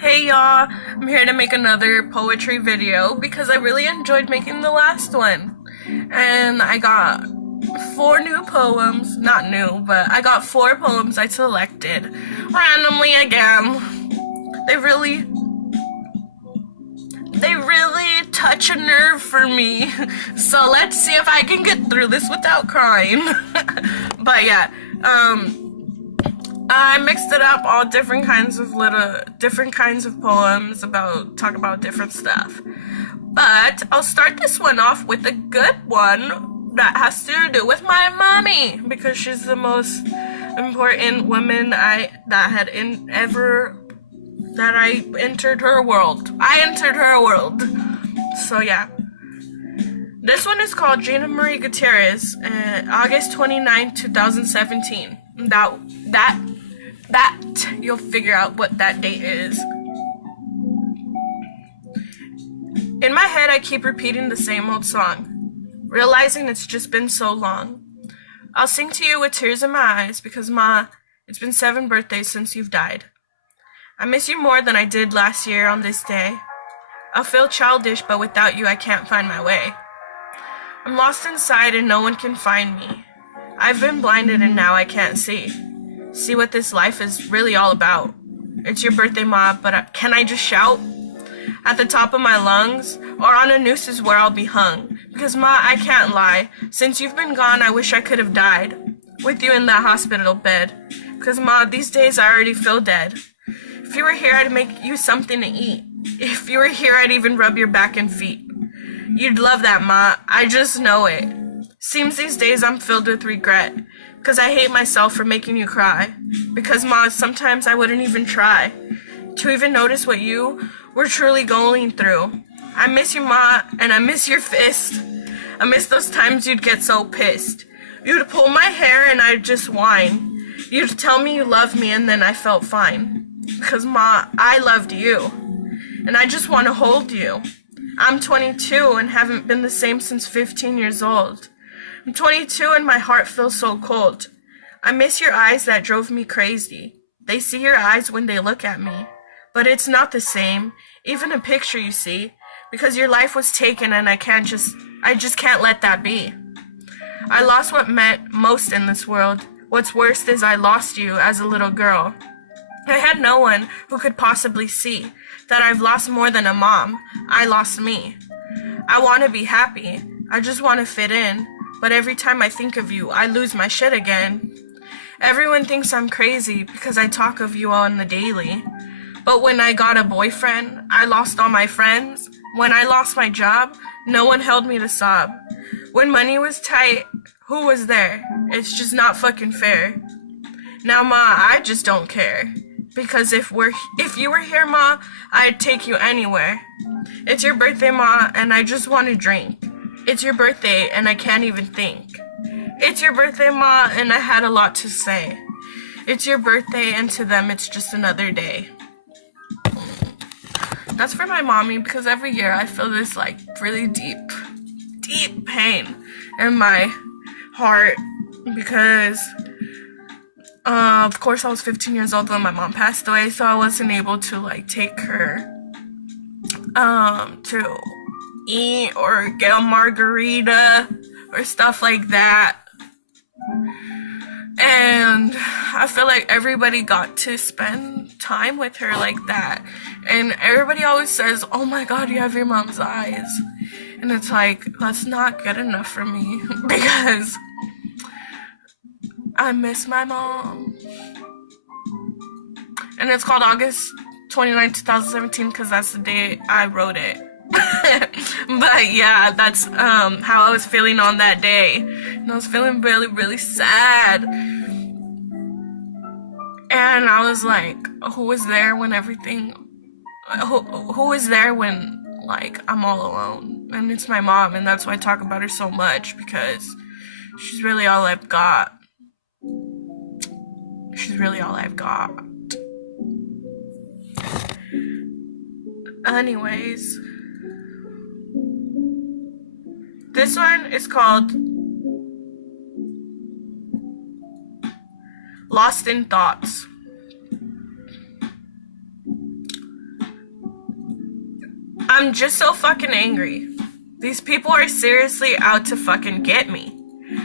Hey y'all, I'm here to make another poetry video because I really enjoyed making the last one. And I got four new poems, not new, but I got four poems I selected randomly again. They really they really touch a nerve for me. So let's see if I can get through this without crying. But yeah, I mixed it up, all different kinds of poems talk about different stuff. But I'll start this one off with a good one that has to do with my mommy because she's the most important woman I entered her world. I entered her world. So yeah. This one is called Gina Marie Gutierrez, August 29, 2017. That you'll figure out what that date is. In my head, I keep repeating the same old song, realizing it's just been so long. I'll sing to you with tears in my eyes because, Ma, it's been 7 birthdays since you've died. I miss you more than I did last year on this day. I'll feel childish, but without you, I can't find my way. I'm lost inside and no one can find me. I've been blinded and now I can't see what this life is really all about. It's your birthday, Ma, but can I just shout? At the top of my lungs, or on a noose is where I'll be hung. Because, Ma, I can't lie. Since you've been gone, I wish I could have died. With you in that hospital bed. Because, Ma, these days I already feel dead. If you were here, I'd make you something to eat. If you were here, I'd even rub your back and feet. You'd love that, Ma. I just know it. Seems these days I'm filled with regret. Because I hate myself for making you cry. Because, Ma, sometimes I wouldn't even try to even notice what you were truly going through. I miss you, Ma, and I miss your fist. I miss those times you'd get so pissed. You'd pull my hair and I'd just whine. You'd tell me you loved me and then I felt fine. Because, Ma, I loved you. And I just want to hold you. I'm 22 and haven't been the same since 15 years old. I'm 22 and my heart feels so cold. I miss your eyes that drove me crazy. They see your eyes when they look at me. But it's not the same, even a picture you see, because your life was taken and I just can't let that be. I lost what meant most in this world. What's worse is I lost you as a little girl. I had no one who could possibly see that I've lost more than a mom. I lost me. I want to be happy. I just want to fit in. But every time I think of you, I lose my shit again. Everyone thinks I'm crazy because I talk of you on the daily. But when I got a boyfriend, I lost all my friends. When I lost my job, no one held me to sob. When money was tight, who was there? It's just not fucking fair. Now, Ma, I just don't care. Because if you were here, Ma, I'd take you anywhere. It's your birthday, Ma, and I just want to drink. It's your birthday, and I can't even think. It's your birthday, Ma, and I had a lot to say. It's your birthday, and to them, it's just another day. That's for my mommy, because every year I feel this, really deep pain in my heart, because, of course, I was 15 years old when my mom passed away, so I wasn't able to, take her, to eat or get a margarita or stuff like that. And I feel like everybody got to spend time with her like that. And everybody always says, oh my God, you have your mom's eyes. And it's like, that's not good enough for me because I miss my mom. And it's called August 29, 2017 because that's the day I wrote it. But yeah, that's how I was feeling on that day. And I was feeling really, really sad. And I was like, who was there when who was there when, I'm all alone? And it's my mom, and that's why I talk about her so much, because she's really all I've got. She's really all I've got. Anyways, this one is called Lost in Thoughts. I'm just so fucking angry. These people are seriously out to fucking get me.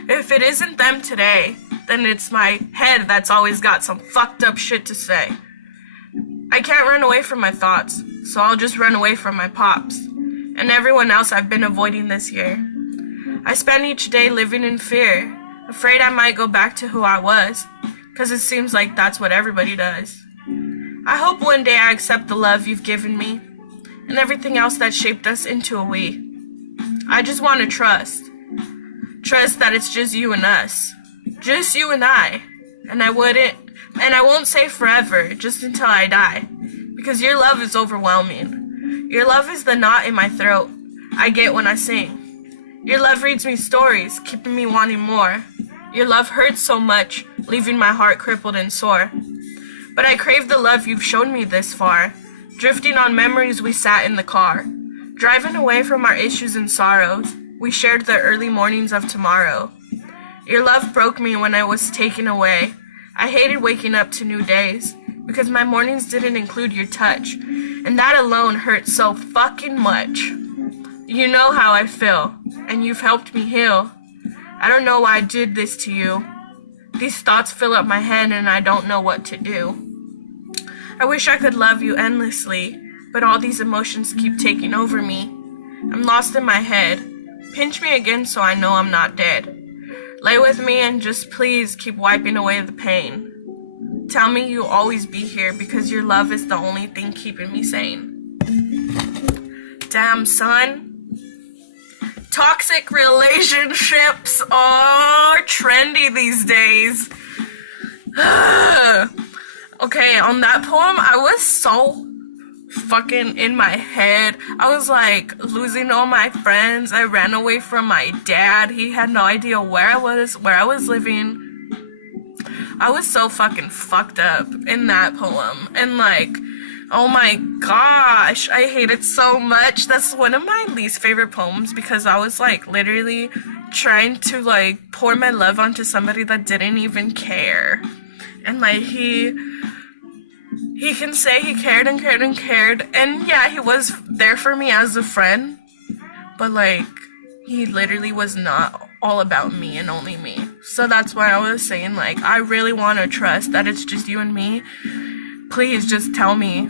If it isn't them today, then it's my head that's always got some fucked up shit to say. I can't run away from my thoughts, so I'll just run away from my pops and everyone else I've been avoiding this year. I spend each day living in fear, afraid I might go back to who I was, because it seems like that's what everybody does. I hope one day I accept the love you've given me and everything else that shaped us into a we. I just want to trust that it's just you and us, just you and I, and I won't say forever, just until I die, because your love is overwhelming. Your love is the knot in my throat I get when I sing. Your love reads me stories, keeping me wanting more. Your love hurts so much, leaving my heart crippled and sore. But I crave the love you've shown me this far, drifting on memories we sat in the car, driving away from our issues and sorrows. We shared the early mornings of tomorrow. Your love broke me when I was taken away. I hated waking up to new days, because my mornings didn't include your touch, and that alone hurt so fucking much. You know how I feel, and you've helped me heal. I don't know why I did this to you. These thoughts fill up my head and I don't know what to do. I wish I could love you endlessly, but all these emotions keep taking over me. I'm lost in my head. Pinch me again so I know I'm not dead. Lay with me and just please keep wiping away the pain. Tell me you'll always be here because your love is the only thing keeping me sane. Damn, son. Toxic relationships are trendy these days. Okay, on that poem, I was so fucking in my head. I was like losing all my friends. I ran away from my dad. He had no idea where I was living. I was so fucking fucked up in that poem. And like, oh my gosh, I hate it so much. That's one of my least favorite poems because I was like literally trying to like pour my love onto somebody that didn't even care. And like he can say he cared and cared and cared, and yeah, he was there for me as a friend, but like he literally was not all about me and only me. So that's why I was saying like I really want to trust that it's just you and me. Please just tell me.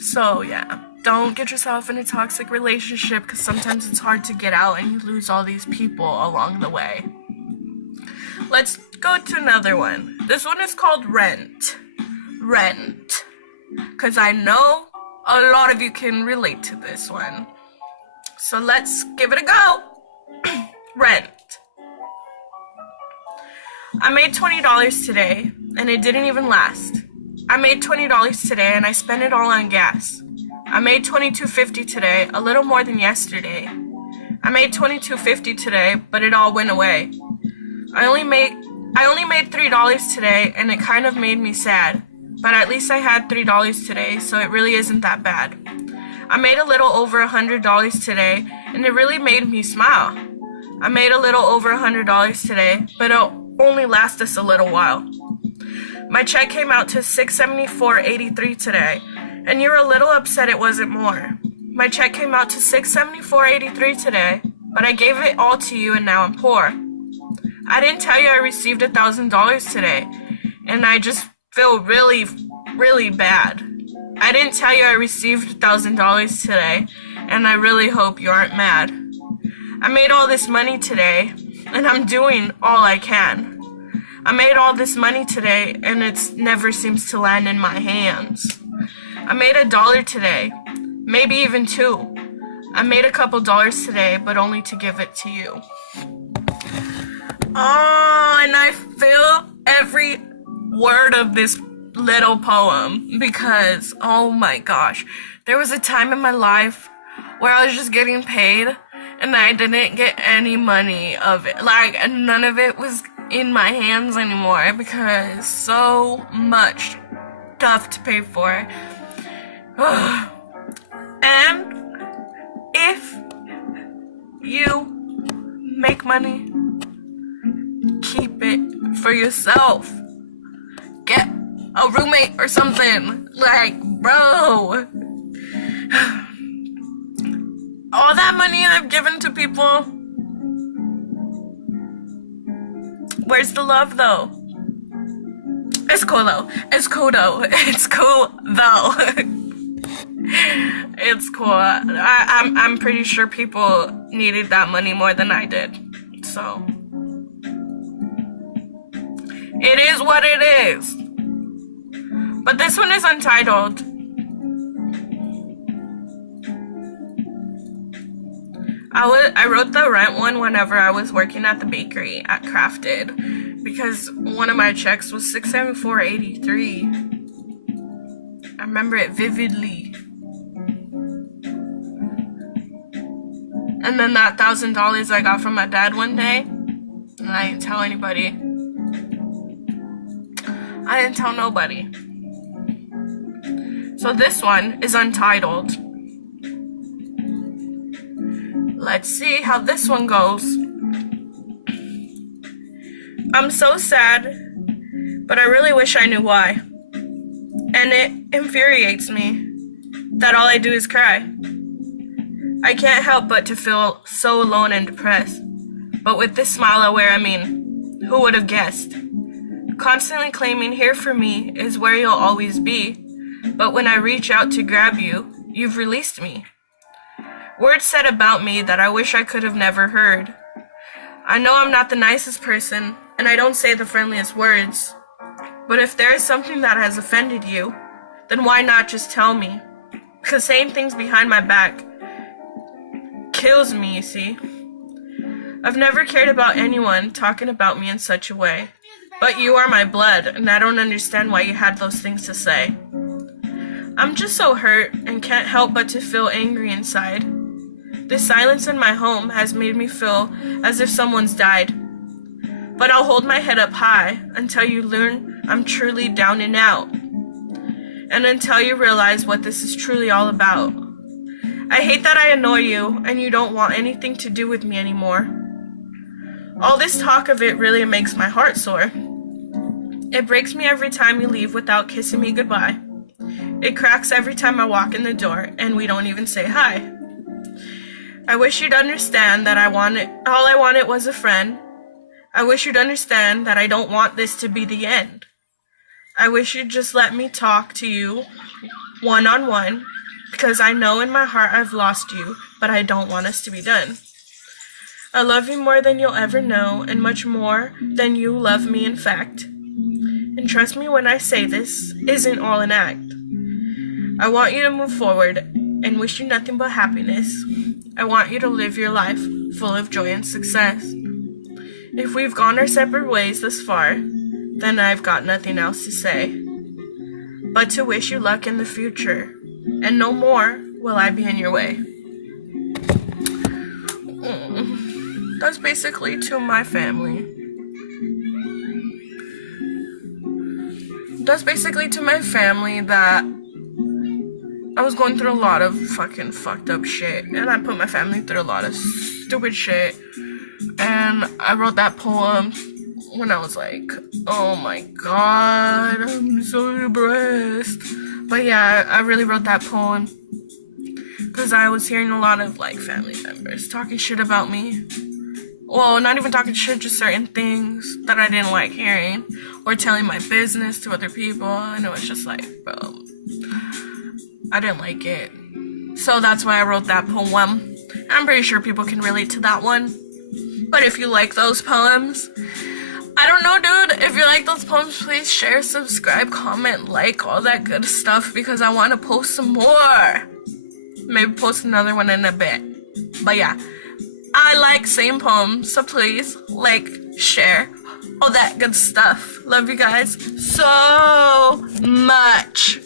So yeah, don't get yourself in a toxic relationship because sometimes it's hard to get out and you lose all these people along the way. Let's go to another one. This one is called Rent. Because I know a lot of you can relate to this one. So let's give it a go. Rent. I made $20 today and it didn't even last. I made $20 today and I spent it all on gas. I made $22.50 today, a little more than yesterday. I made $22.50 today, but it all went away. I only made $3 today and it kind of made me sad. But at least I had $3 today, so it really isn't that bad. I made a little over $100 today, and it really made me smile. I made a little over $100 today, but it'll only last us a little while. My check came out to $674.83 today, and you were a little upset it wasn't more. My check came out to $674.83 today, but I gave it all to you and now I'm poor. I didn't tell you I received $1,000 today, and I just feel really, really bad. I didn't tell you I received $1,000 today, and I really hope you aren't mad. I made all this money today, and I'm doing all I can. I made all this money today, and it never seems to land in my hands. I made $1 today, maybe even $2. I made a couple dollars today, but only to give it to you. Oh, and I feel every word of this little poem because, oh my gosh, there was a time in my life where I was just getting paid and I didn't get any money of it. Like, none of it was in my hands anymore because so much stuff to pay for. And if you make money, keep it for yourself. Get a roommate or something. Like, bro. given to people. Where's the love, though? It's cool, though. It's cool, though. It's cool, though. It's cool. I'm pretty sure people needed that money more than I did. So, it is what it is. But this one is untitled. I wrote the rent one whenever I was working at the bakery at Crafted, because one of my checks was $674.83. I remember it vividly. And then that $1,000 I got from my dad one day, and I didn't tell anybody. I didn't tell nobody. So this one is untitled. Let's see how this one goes. I'm so sad, but I really wish I knew why. And it infuriates me that all I do is cry. I can't help but to feel so alone and depressed. But with this smile I wear, who would have guessed? Constantly claiming here for me is where you'll always be. But when I reach out to grab you, you've released me. Words said about me that I wish I could have never heard. I know I'm not the nicest person, and I don't say the friendliest words. But if there is something that has offended you, then why not just tell me? Because saying things behind my back kills me, you see. I've never cared about anyone talking about me in such a way. But you are my blood, and I don't understand why you had those things to say. I'm just so hurt and can't help but to feel angry inside. The silence in my home has made me feel as if someone's died. But I'll hold my head up high until you learn I'm truly down and out. And until you realize what this is truly all about. I hate that I annoy you and you don't want anything to do with me anymore. All this talk of it really makes my heart sore. It breaks me every time you leave without kissing me goodbye. It cracks every time I walk in the door and we don't even say hi. I wish you'd understand that all I wanted was a friend. I wish you'd understand that I don't want this to be the end. I wish you'd just let me talk to you one-on-one, because I know in my heart I've lost you, but I don't want us to be done. I love you more than you'll ever know, and much more than you love me in fact. And trust me when I say this isn't all an act. I want you to move forward and wish you nothing but happiness. I want you to live your life full of joy and success. If we've gone our separate ways this far, then I've got nothing else to say but to wish you luck in the future, and no more will I be in your way. That's basically to my family. That's basically to my family that I was going through a lot of fucking fucked up shit, and I put my family through a lot of stupid shit, and I wrote that poem when I was like, oh my god, I'm so depressed. But yeah, I really wrote that poem because I was hearing a lot of like family members talking shit about me. Well, not even talking shit, just certain things that I didn't like hearing, or telling my business to other people, and it was just like, bro, I didn't like it. So that's why I wrote that poem. I'm pretty sure people can relate to that one. But if you like those poems, I don't know, dude. If you like those poems, please share, subscribe, comment, like, all that good stuff, because I want to post some more. Maybe post another one in a bit. But yeah, I like saying poems, so please like, share, all that good stuff. Love you guys so much.